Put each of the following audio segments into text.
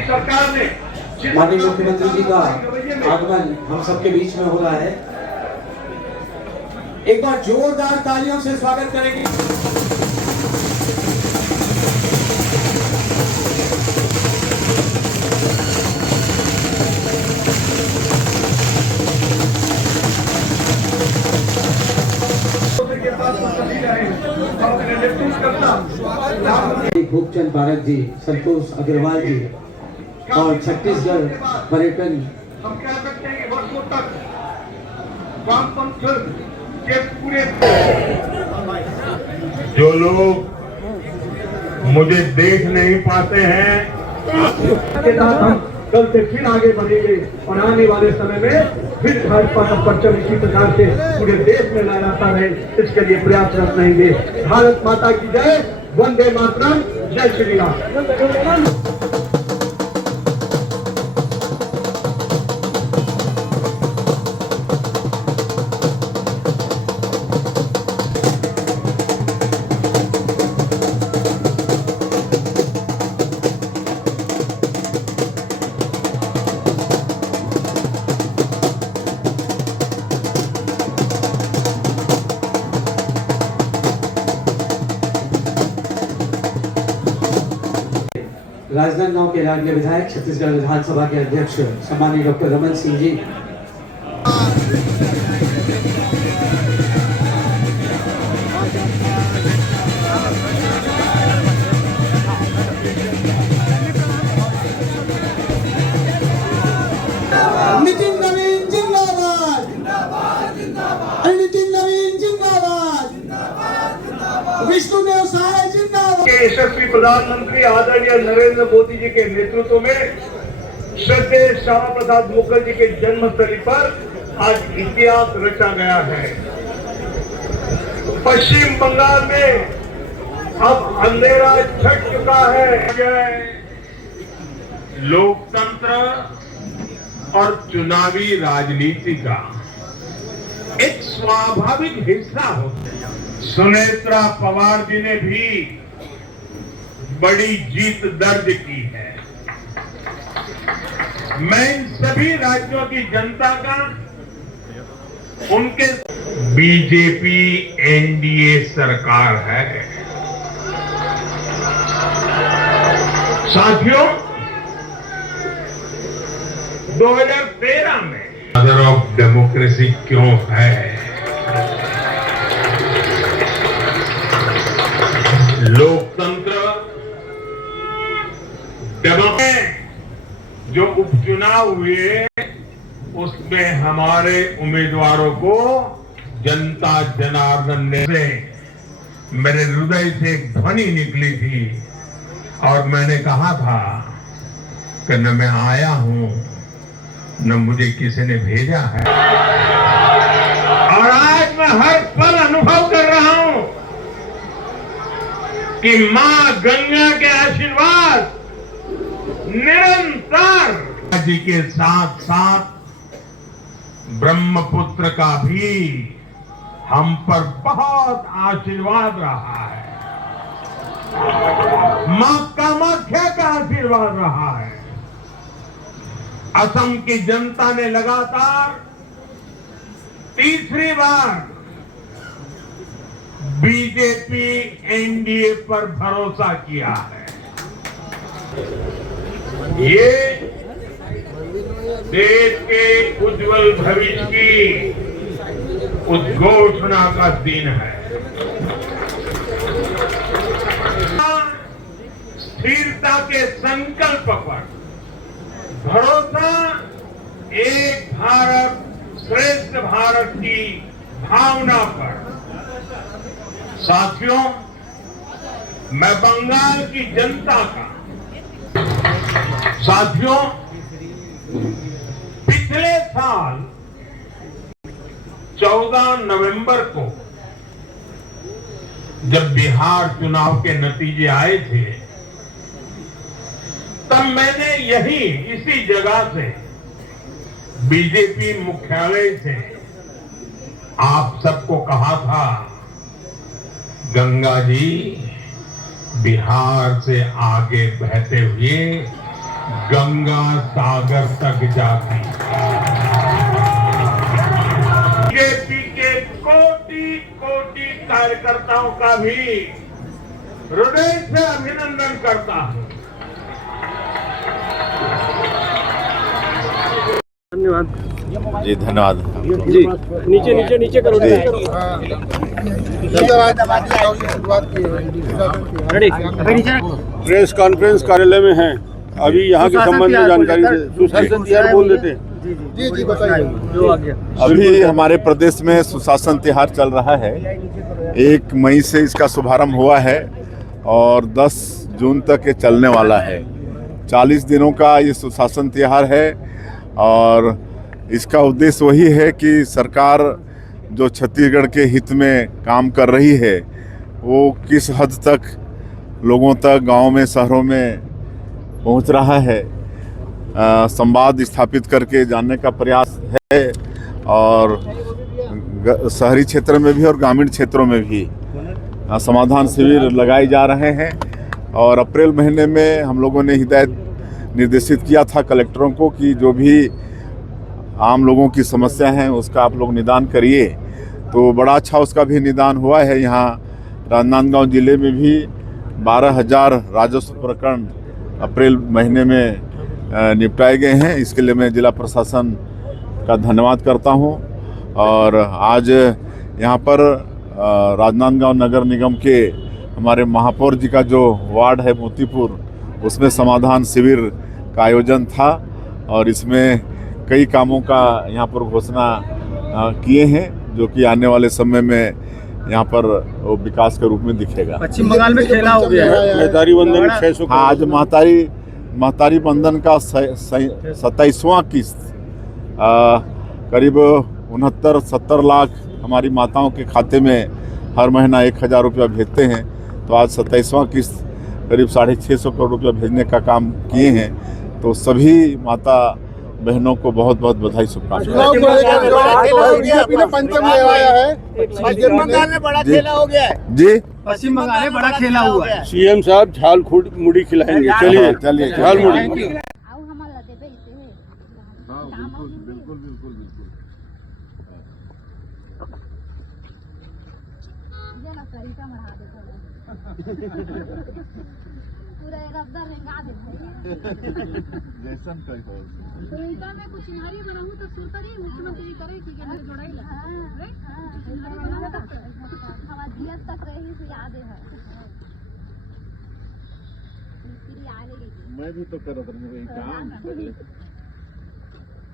सरकार ने माननीय मुख्यमंत्री जी का आगमन हम सबके बीच में हो रहा है। एक बार जोरदार तालियों से स्वागत करेंगे। भूपचंद भारत जी, संतोष अग्रवाल जी और छत्तीसगढ़ पर्यटन हम कह सकते हैं कि वर्षों तक वामपंथ के पूरे जो लोग मुझे देख नहीं पाते हैं के साथ हम कल से फिर आगे बढ़ेंगे और आने वाले समय में फिर भाजपा का परचम इसी प्रकार से पूरे देश में लहराता रहे, इसके लिए प्रयासरत रहेंगे। भारत माता की जय, वंदे मातरम, जय श्री राम। राजनांदगांव के लाडले विधायक, छत्तीसगढ़ विधानसभा के अध्यक्ष सम्मानीय डॉक्टर रमन सिंह जी, नितिन नवीन जिंदाबाद, नितिन नवीन जिंदाबाद, विष्णुदेव सहाय जिंदाबाद। यशस्वी प्रधानमंत्री आदरणीय नरेंद्र मोदी जी के नेतृत्व में श्रद्धेय श्यामा प्रसाद मुखर्जी के जन्मस्थली पर आज इतिहास रचा गया है। पश्चिम बंगाल में अब अंधेरा छट चुका है। लोकतंत्र और चुनावी राजनीति का एक स्वाभाविक हिस्सा होता है। सुनेत्रा पवार जी ने भी बड़ी जीत दर्ज की है। मैं इन सभी राज्यों की जनता का उनके बीजेपी एनडीए सरकार है। साथियों, 2013 में मदर ऑफ डेमोक्रेसी क्यों है? लोकतंत्र जो उपचुनाव हुए उसमें हमारे उम्मीदवारों को जनता जनार्दन ने मेरे हृदय से एक ध्वनि निकली थी और मैंने कहा था कि न मैं आया हूं न मुझे किसी ने भेजा है। और आज मैं हर पल अनुभव कर रहा हूं कि मां गंगा के आशीर्वाद निरंतर जी के साथ साथ ब्रह्मपुत्र का भी हम पर बहुत आशीर्वाद रहा है। मां कामाख्या का आशीर्वाद रहा है। असम की जनता ने लगातार तीसरी बार बीजेपी एनडीए पर भरोसा किया है। ये देश के उज्जवल भविष्य की उद्घोषणा का दिन है। स्थिरता के संकल्प पर भरोसा, एक भारत श्रेष्ठ भारत की भावना पर। साथियों, मैं बंगाल की जनता का पिछले साल 14 नवंबर को जब बिहार चुनाव के नतीजे आए थे तब मैंने इसी जगह से बीजेपी मुख्यालय से आप सबको कहा था, गंगा जी बिहार से आगे बहते हुए गंगा सागर तक जाती बीजेपी के कोटि कोटि कार्यकर्ताओं का भी हृदय से अभिनंदन करता हूं। धन्यवाद जी, धन्यवाद जी। नीचे नीचे नीचे करो। प्रेस कॉन्फ्रेंस कार्यालय में हैं, अभी यहाँ के संबंध में जानकारी सुशासन तिहार बोल देते हैं। जी बताइए जो आ गया। अभी हमारे प्रदेश में सुशासन तिहार चल रहा है। 1 मई से इसका शुभारंभ हुआ है और 10 जून तक ये चलने वाला है। 40 दिनों का ये सुशासन तिहार है और इसका उद्देश्य वही है कि सरकार जो छत्तीसगढ़ के हित में काम कर रही है वो किस हद तक लोगों तक, गांव में, शहरों में पहुंच रहा है, संवाद स्थापित करके जानने का प्रयास है। और शहरी क्षेत्र में भी और ग्रामीण क्षेत्रों में भी समाधान शिविर लगाए जा रहे हैं। और अप्रैल महीने में हम लोगों ने हिदायत निर्देशित किया था कलेक्टरों को कि जो भी आम लोगों की समस्या है उसका आप लोग निदान करिए। तो बड़ा अच्छा उसका भी निदान हुआ है। यहाँ राजनांदगांव जिले में भी 12,000 राजस्व प्रकरण अप्रैल महीने में निपटाए गए हैं। इसके लिए मैं जिला प्रशासन का धन्यवाद करता हूं। और आज यहाँ पर राजनांदगांव नगर निगम के हमारे महापौर जी का जो वार्ड है मोतीपुर, उसमें समाधान शिविर का आयोजन था और इसमें कई कामों का यहाँ पर घोषणा किए हैं जो कि आने वाले समय में यहाँ पर वो विकास के रूप में दिखेगा। पश्चिम बंगाल में खेला हो गया है। महतारी वंदन 600। हाँ, आज महतारी बंधन का 27वां किस्त करीब 69-70 लाख हमारी माताओं के खाते में हर महीना 1,000 रुपया भेजते हैं। तो आज 27वां किस्त करीब 650 करोड़ रुपया भेजने का काम किए हैं। तो सभी माता बहनों को बहुत बहुत बधाई, शुभकामनाएं। पश्चिम बंगाल में बड़ा खेला हो गया है। जी, पश्चिम बंगाल में बड़ा खेला हुआ है। सीएम साहब झाल मुड़ी खिलाएंगे। चलिए चलिए, झाल मुड़ी। बिल्कुल। पूरा रफ्तार रेंगा दे जैसन कहीं हो। तो इनका मैं कुछ नारी बनाऊं तो सुरतरी मुख्यमंत्री करे कि के जोड़ाई लगा हवा दिया तक रही से याद है मिस्त्री आ रही। मैं भी तो कर रहा था वही काम।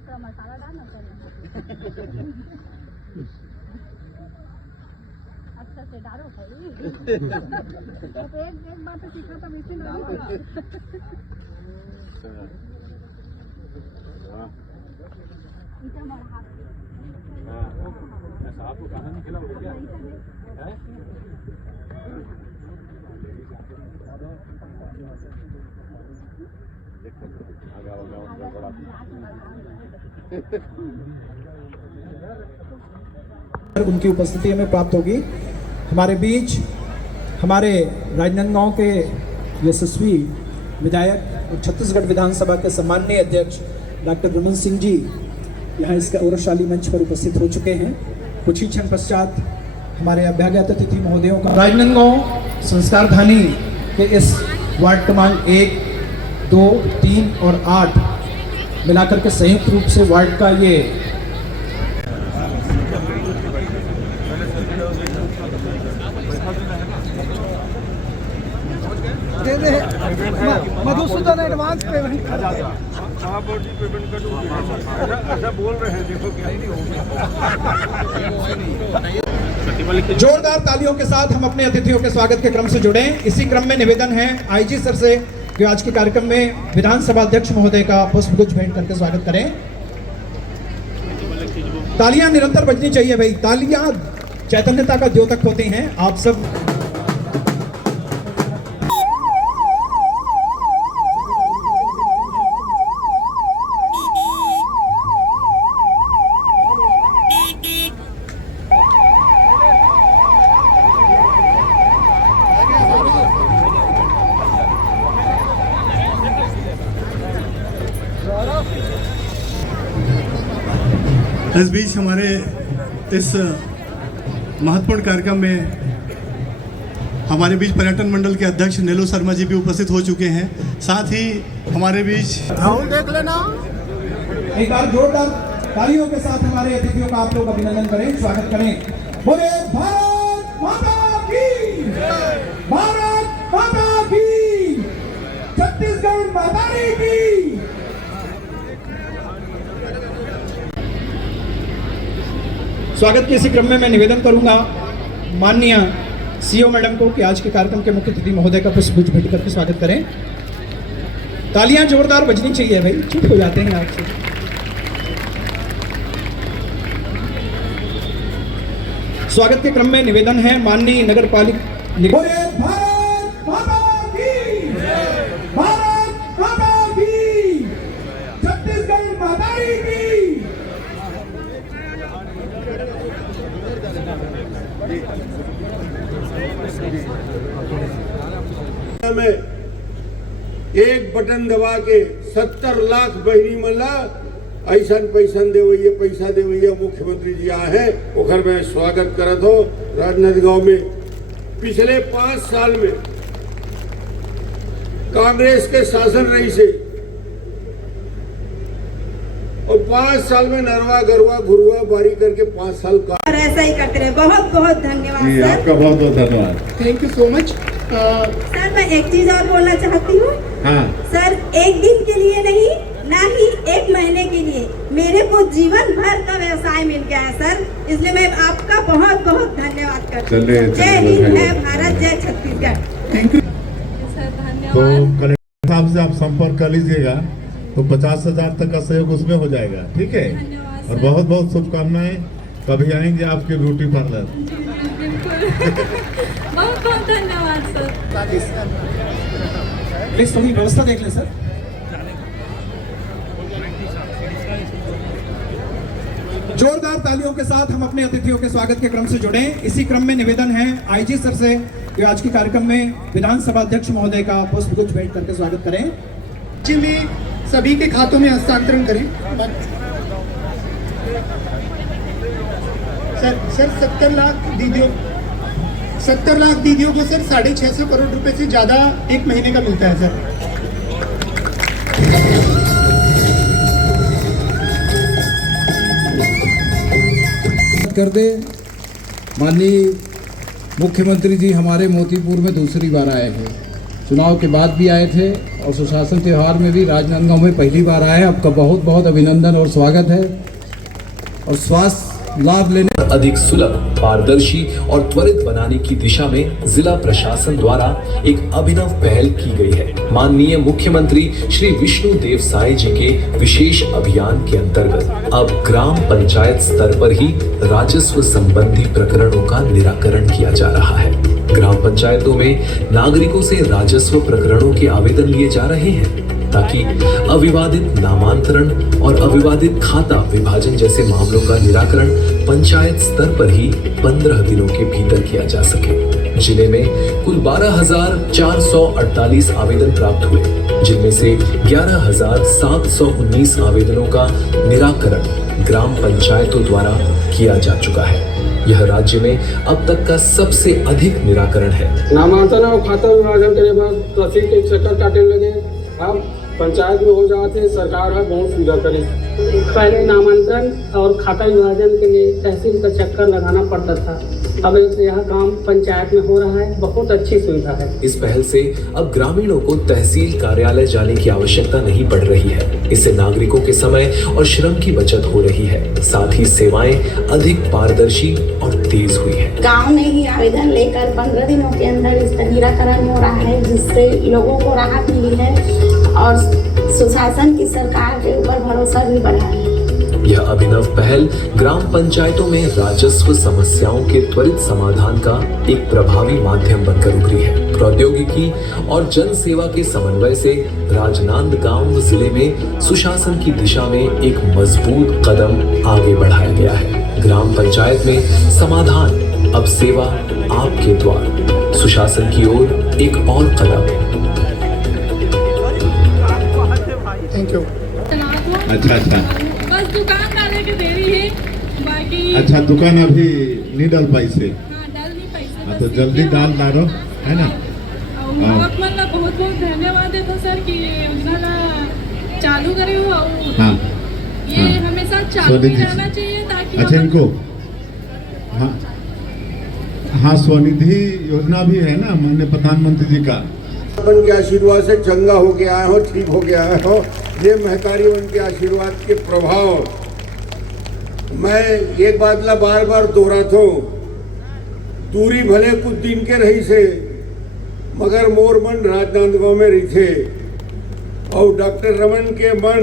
तो मसाला डालना चाहिए। अच्छा से डालो भाई। तो एक बात तो सीखा था वैसे नहीं। इनका मेरा हाथ। साहब को कहां नहीं खिला हो गया है? उनकी उपस्थिति में प्राप्त होगी। हमारे बीच हमारे राजनांदगांव के यशस्वी विधायक और छत्तीसगढ़ विधानसभा के सम्माननीय अध्यक्ष डॉक्टर रमन सिंह जी यहाँ इस गौरवशाली मंच पर उपस्थित हो चुके हैं। कुछ ही क्षण पश्चात हमारे अभ्यागत अतिथि महोदयों का राजनांदगांव संस्कार धानी के इस वार्ड क्रमांक 1, 2, 3 और 8 मिलाकर के संयुक्त रूप से वार्ड का ये मधुसूदन एडवांस पेमेंट ऐसा बोल रहे हैं, देखो क्या ही नहीं हो गया। जोरदार तालियों के साथ हम अपने अतिथियों के स्वागत के क्रम से जुड़े। इसी क्रम में निवेदन है आईजी सर से कि आज के कार्यक्रम में विधानसभा अध्यक्ष महोदय का पुष्पगुच्छ भेंट करके स्वागत करें। तालियां निरंतर बजनी चाहिए भाई। तालियां चैतन्यता का द्योतक होते हैं। आप सब इस बीच हमारे इस महत्वपूर्ण कार्यक्रम में हमारे बीच पर्यटन मंडल के अध्यक्ष नीलू शर्मा जी भी उपस्थित हो चुके हैं। साथ ही हमारे बीच देख लेना। एक बार जोरदार तालियों के साथ हमारे अतिथियों का आप लोग अभिनंदन करें, स्वागत करें। बोले भारत माता की, भारत माता की, छत्तीसगढ़ माता की। स्वागत के इसी क्रम में मैं निवेदन करूंगा माननीय सीओ मैडम को कि आज के कार्यक्रम के मुख्य अतिथि महोदय का पुष्पगुच्छ भेंट करके स्वागत करें। तालियां जोरदार बजनी चाहिए भाई, चुप हो जाते हैं आपसे। स्वागत के क्रम में निवेदन है माननीय नगर पालिका भारत माता की, भारत माता की, छत्तीसगढ़ माता की। में एक बटन दबा के 70 लाख बहरी मला ऐसा पैसा देवैया मुख्यमंत्री जी आए हैं, ओकर में स्वागत करत हो। राजनांदगांव में पिछले 5 साल में कांग्रेस के शासन रही से और 5 साल में नरवा गरवा घुरवा बारी करके 5 साल का और ऐसा ही करते रहे। बहुत बहुत धन्यवाद जी, सर। आपका बहुत बहुत धन्यवाद। Thank you so much. Sir मैं एक चीज और बोलना चाहती हूँ। हाँ, सर एक दिन के लिए नहीं, ना ही 1 महीने के लिए, मेरे को जीवन भर का व्यवसाय मिल गया है सर, इसलिए मैं आपका बहुत बहुत धन्यवाद करती हूँ। जय हिंद, जय भारत, जय छत्तीसगढ़। थैंक यू सर तो धन्यवाद। कलेक्टर साहब से आप संपर्क कर लीजिएगा तो 50,000 तक का सहयोग उसमें हो जाएगा, ठीक है। धन्यवाद और सर। बहुत बहुत शुभकामनाएं। कभी आएंगे आपके ब्यूटी पार्लर। बहुत बहुत धन्यवाद सर। प्लीज थोड़ी व्यवस्था देख लें सर। जोरदार तालियों के साथ हम अपने अतिथियों के स्वागत के क्रम से जुड़े। इसी क्रम में निवेदन है आईजी सर से कि आज के कार्यक्रम में विधानसभा अध्यक्ष महोदय का पुष्पगुच्छ भेंट करके स्वागत करें। में सभी के खातों में हस्तांतरण करें। सर 70 लाख दीदियों को सर 650 करोड़ रुपए से ज्यादा 1 महीने का मिलता है सर। कर दे। माननीय मुख्यमंत्री जी हमारे मोतीपुर में दूसरी बार आए थे, चुनाव के बाद भी आए थे और सुशासन त्यौहार में भी राजनांदगांव में पहली बार आए। आपका बहुत बहुत अभिनंदन और स्वागत है। और स्वास्थ्य लाभ लेने अधिक सुलभ, पारदर्शी और त्वरित बनाने की दिशा में जिला प्रशासन द्वारा एक अभिनव पहल की गई है। माननीय मुख्यमंत्री श्री विष्णुदेव साय जी के विशेष अभियान के अंतर्गत अब ग्राम पंचायत स्तर पर ही राजस्व संबंधी प्रकरणों का निराकरण किया जा रहा है। ग्राम पंचायतों में नागरिकों से राजस्व प्रकरणों के आवेदन लिए जा रहे हैं ताकि अविवादित नामांतरण और अविवादित खाता विभाजन जैसे मामलों का निराकरण पंचायत स्तर पर ही 15 दिनों के भीतर किया जा सके। जिले में कुल 12,448 आवेदन प्राप्त हुए, जिनमें से 11,719 आवेदनों का निराकरण ग्राम पंचायतों द्वारा किया जा चुका है। यह राज्य में अब तक का सबसे अधिक निराकरण है। नामांतरण और खाता विभाजन के बाद तहसील के चक्कर काटने लगे, अब पंचायत में हो जाते, सरकार है बहुत सुविधा करे। पहले नामांतरण और खाता विभाजन के लिए तहसील का चक्कर लगाना पड़ता था, अब यह काम पंचायत में हो रहा है, बहुत अच्छी सुविधा है। इस पहल से अब ग्रामीणों को तहसील कार्यालय जाने की आवश्यकता नहीं पड़ रही है। इससे नागरिकों के समय और श्रम की बचत हो रही है, साथ ही सेवाएं अधिक पारदर्शी और तेज हुई है। गाँव में ही आवेदन लेकर 15 दिनों के अंदर इसका निराकरण हो रहा है, जिससे लोगों को राहत मिली है और सुशासन की सरकार के ऊपर भरोसा भी बढ़ा है। यह अभिनव पहल ग्राम पंचायतों में राजस्व समस्याओं के त्वरित समाधान का एक प्रभावी माध्यम बनकर उभरी है। प्रौद्योगिकी और जन सेवा के समन्वय से राजनांदगांव जिले में सुशासन की दिशा में एक मजबूत कदम आगे बढ़ाया गया है। ग्राम पंचायत में समाधान, अब सेवा आपके द्वार। सुशासन की ओर एक और कदम। Thank you. अच्छा अच्छा बस दुकान डालने की देरी है, बाकी अच्छा, दुकान अभी नहीं डाल पाई से? डाल नहीं पाई से। हाँ, तो जल्दी डाल डालो, है ना? मतलब बहुत बहुत धन्यवाद है तो सर कि ये योजना का चालू करे हो और हाँ ये हमेशा चालू ही रहना चाहिए ताकि अच्छा इनको हाँ हाँ स्वनिधि योजना भी है ना माननीय प्रधानमंत्री जी का। अपन के आशीर्वाद से चंगा हो के आए हो, ठीक हो के आए हो। ये महतारी उनके आशीर्वाद के प्रभाव मैं एक बात ला बार बार दोहराता हूँ, दूरी भले कुछ दिन के रही से मगर मोर मन राजनांदगांव में रही थे और डॉक्टर रमन के मन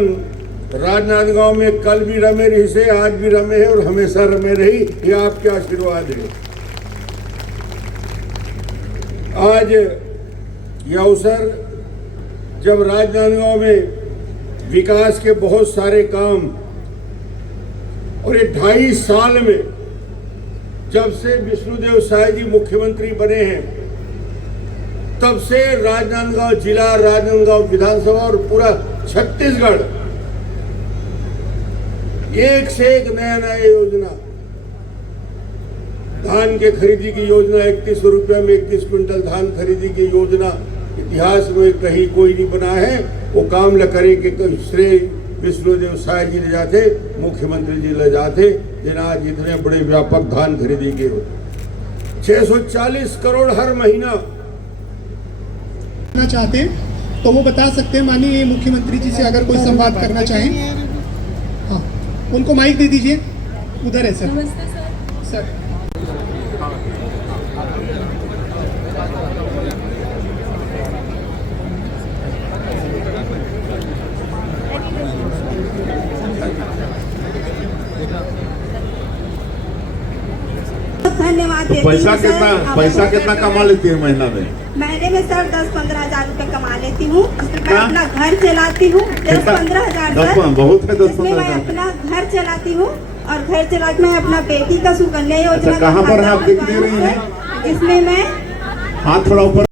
राजनांदगांव में कल भी रमे रही से, आज भी रमे है और हमेशा रमे रही। ये आपके आशीर्वाद है। आज यह अवसर जब राजनांदगांव में विकास के बहुत सारे काम और ये 2.5 साल में जब से विष्णुदेव साय जी मुख्यमंत्री बने हैं तब से राजनांदगांव जिला, राजनांदगांव विधानसभा और पूरा छत्तीसगढ़ एक से एक नया नया योजना, धान के खरीदी की योजना 3100 रुपया में 31 क्विंटल धान खरीदी की योजना इतिहास में कहीं कोई नहीं बना है। वो काम ल करे के श्रेय विष्णुदेव साय जी ले जाते, मुख्यमंत्री जी ले जाते, जिन आज इतने बड़े व्यापक धान खरीदी के 640 करोड़ हर महीना चाहते हैं तो वो बता सकते हैं माननीय मुख्यमंत्री जी से अगर कोई संवाद करना चाहें। हाँ, उनको माइक दे दीजिए, उधर है सर। नमस्ते सर। धन्यवाद देती हूँ। पैसा कितना कमा लेती है महीना में? महीने में सर 10-15 हजार रुपए कमा लेती हूँ। मैं अपना घर चलाती हूँ। 10-15 हजार बहुत है। 10-15 मैं अपना घर चलाती हूँ और घर चला के मैं अपना बेटी का सुकन्या योजना कहाँ पर आप दिख नहीं रही है? इसमें मैं हाथ थोड़ा ऊपर